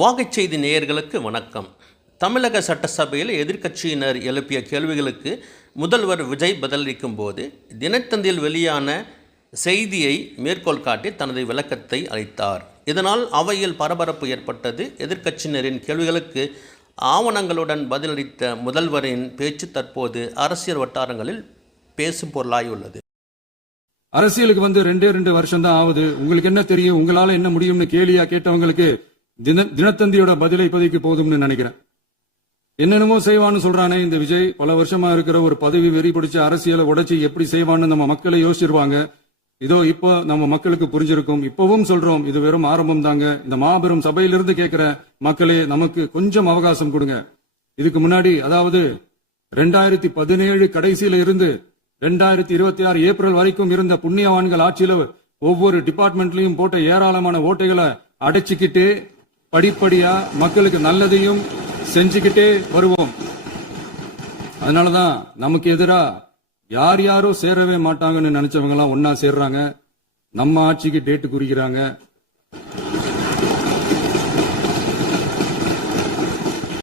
வாகைச் செய்தி நேயர்களுக்கு வணக்கம். தமிழக சட்டசபையில் எதிர்க்கட்சியினர் எழுப்பிய கேள்விகளுக்கு முதல்வர் விஜய் பதிலளிக்கும் போது தினத்தந்தியில் வெளியான செய்தியை மேற்கோள் காட்டி தனது விளக்கத்தை அளித்தார். இதனால் அவையில் பரபரப்பு ஏற்பட்டது. எதிர்க்கட்சியினரின் கேள்விகளுக்கு ஆவணங்களுடன் பதிலளித்த முதல்வரின் பேச்சு தற்போது அரசியல் வட்டாரங்களில் பேசும் பொருளாயுள்ளது. அரசியலுக்கு வந்து 2 வருஷம் தான் ஆகுது, உங்களுக்கு என்ன தெரியும், உங்களால என்ன முடியும்னு கேலியா கேட்டவங்களுக்கு தினத்தந்தியோட பதிலை இப்போதைக்கு போதும்னு நினைக்கிறேன். என்னென்னமோ செய்வான்னு சொல்றானே இந்த விஜய், பல வருஷமா இருக்கிற ஒரு பதவி வெறி பிடிச்ச அரசியலை உடைச்சி எப்படி செய்வான்னு நம்ம மக்களை யோசிச்சிருவாங்க. இதோ இப்போ நம்ம மக்களுக்கு புரிஞ்சிருக்கும். இப்பவும் சொல்றோம், இது வெறும் ஆரம்பம் தாங்க. இந்த மாபெரும் சபையிலிருந்து கேட்கிற மக்களே, நமக்கு கொஞ்சம் அவகாசம் கொடுங்க. இதுக்கு முன்னாடி, அதாவது 2017 கடைசியில இருந்து 2026 ஏப்ரல் வரைக்கும் இருந்த புண்ணியவான்கள் ஆட்சியில ஒவ்வொரு டிபார்ட்மெண்ட்லயும் போட்ட ஏராளமான ஓட்டைகளை அடைச்சிக்கிட்டே படிப்படியா மக்களுக்கு நல்லதையும் செஞ்சுக்கிட்டே வருவோம். அதனாலதான் நமக்கு எதிரா யாரோ சேரவே மாட்டாங்கன்னு நினைச்சவங்க எல்லாம் ஒன்னா சேர்றாங்க. நம்ம ஆட்சிக்கு டேட்டு குறிக்கிறாங்க.